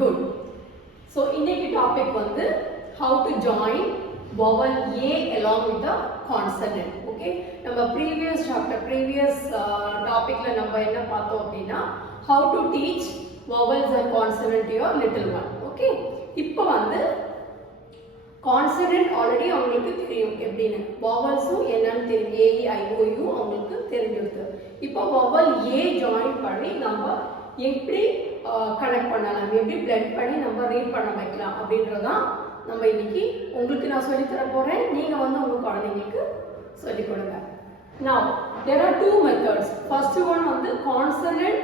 Good. So இன்னைக்கு topic வந்து how to join vowel A along with the consonant. Okay, நம்ம previous topicல நம்ம என்ன பார்த்தோம் அப்படின்னா how to teach vowels and consonant to your little one. Okay, இப்போ வந்து consonant already அவங்களுக்கு தெரியும் எப்படின்னு, vowelsம் என்னன்னு தெரியும், A, E, I, O, U அவங்களுக்கு தெரிஞ்சிருக்கு. இப்போ vowel A join பண்ணி நம்ம எப்படி கனெக்ட் பண்ணலாம், எப்படி பிளெண்ட் பண்ணி நம்ம ரீட் பண்ண வைக்கலாம் அப்படின்றதான் நம்ம இன்னைக்கு உங்களுக்கு நான் சொல்லி தர போறேன். நீங்க வந்து உங்க குழந்தைங்களுக்கு சொல்லி கொடுங்க. Now there are two methods. First one வந்து consonant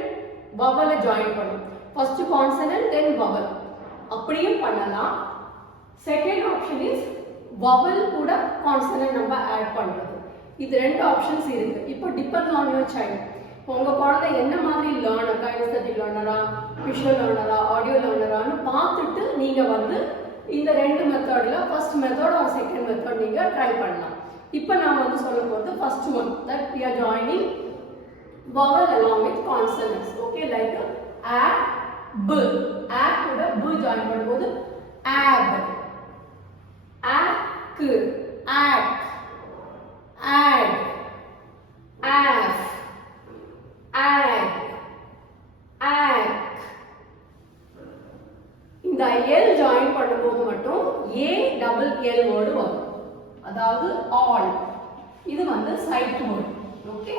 vowel join பண்ணும். First consonant then vowel அப்படியும் பண்ணலாம். Second option is vowel கூட consonant நம்ம ஆட் பண்றது. இது ரெண்டு ஆப்ஷன்ஸ் இருக்கு. இப்போ depends on your child. உங்க குழந்தை என்ன மாதிரி லேர்னர், கைனஸ்தெட்டிக் லேர்னரா, விஷுவல் லேர்னரா, ஆடியோ லேர்னரான்னு பார்த்துட்டு நீங்க வந்து இந்த ரெண்டு மெத்தட்ல first method R second method நீங்க ட்ரை பண்ணலாம். இப்போ நான் வந்து சொல்ல போறது first one, that we are joining vowel along with consonants. Okay, like a, b, a கூட b join பண்ணும்போது ab, ak, ak, ad, af, ag, ag. இந்த l ஜாயின் பண்ணும்போது மட்டும் a டபுள் l வேர்டு வரும், அதாவது all. இது வந்து side word. Okay,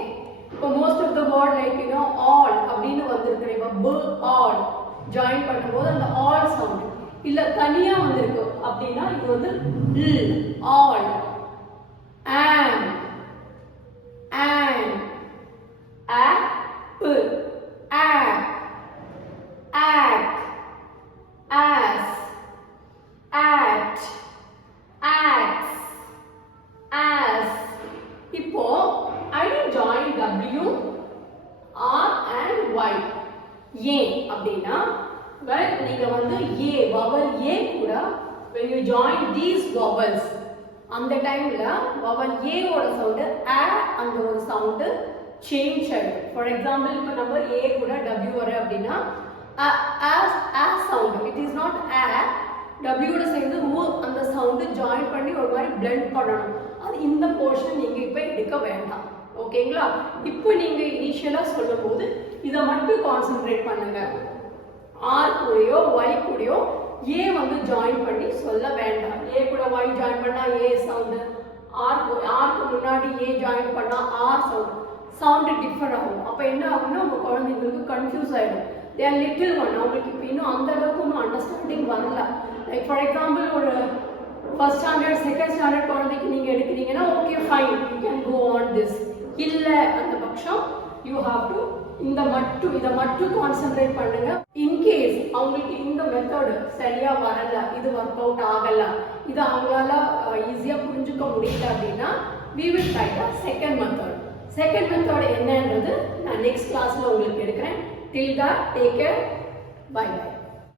இப்போ most of the word like you know all அப்படினு வந்திருக்கு. இப்போ b all ஜாயின் பண்ணும்போது அந்த all சவுண்ட் இல்ல தனியா வந்திருக்கு அப்படினா இது வந்து l all, am, and, app, act, act, as, act, acts, as. இப்போ I will join W, R and Y. ஏன் அப்படின்னா நீங்க வந்து A vowel A கூட when you join these vowels அந்த டைம்ல vowel A ஓட சவுண்ட் a அந்த ஒரு சவுண்ட் சேஞ்ச் ஆகும். ஃபார் எக்ஸாம்பிள் இப்போ நம்ம A கூட W வர அப்படின்னா as sound, it is not a, W ஓட சேர்ந்து u அந்த சவுண்ட் ஜாயின் பண்ணி ஒரு மாதிரி blend பண்ணணும். அது இந்த போர்ஷன் நீங்க இப்போ எடுக்க வேண்டாம். ஓகேங்களா? இப்போ நீங்க இனிஷியலா சொல்லும்போது இதை மட்டும் கான்சென்ட்ரேட் பண்ணுங்க. R கூடயோ Y கூடயோ A வந்து ஜாயின் பண்ணி சொல்ல வேண்டாம். A கூட Y ஜாயின் பண்ணா A சவுண்ட், R க்கு முன்னாடி A ஜாயின் பண்ணா R சவுண்ட் டிஃபர் ஆகும். அப்ப என்ன ஆகும்னா உங்க குழந்தைங்களுக்கு கன்ஃபியூஸ் ஆயிடும். they are little one, அவங்களுக்கு இப்போ இன்னும் அந்த அளவுக்கு ஒன்றும் அண்டர்ஸ்டாண்டிங் வரல. லைக் ஃபார் எக்ஸாம்பிள் ஒரு ஃபர்ஸ்ட் ஸ்டாண்டர்ட் செகண்ட் ஸ்டாண்டர்ட் குழந்தைக்கு நீங்க எடுக்கிறீங்கன்னா okay fine, you can go on this. இல்லை அந்த பட்சம் யூ ஹாவ் டு இதை மட்டும் கான்சென்ட்ரேட் பண்ணுங்க. இன்கேஸ் அவங்களுக்கு இந்த மெத்தட் சரியா வரல, இது ஒர்க் அவுட் ஆகல, இது அவங்களால ஈஸியா புரிஞ்சுக்க முடியல அப்படின்னா we will try the second method. Second method என்னன்றது நான் நெக்ஸ்ட் கிளாஸ்ல உங்களுக்கு எடுக்கிறேன். Till that, take care. Bye bye.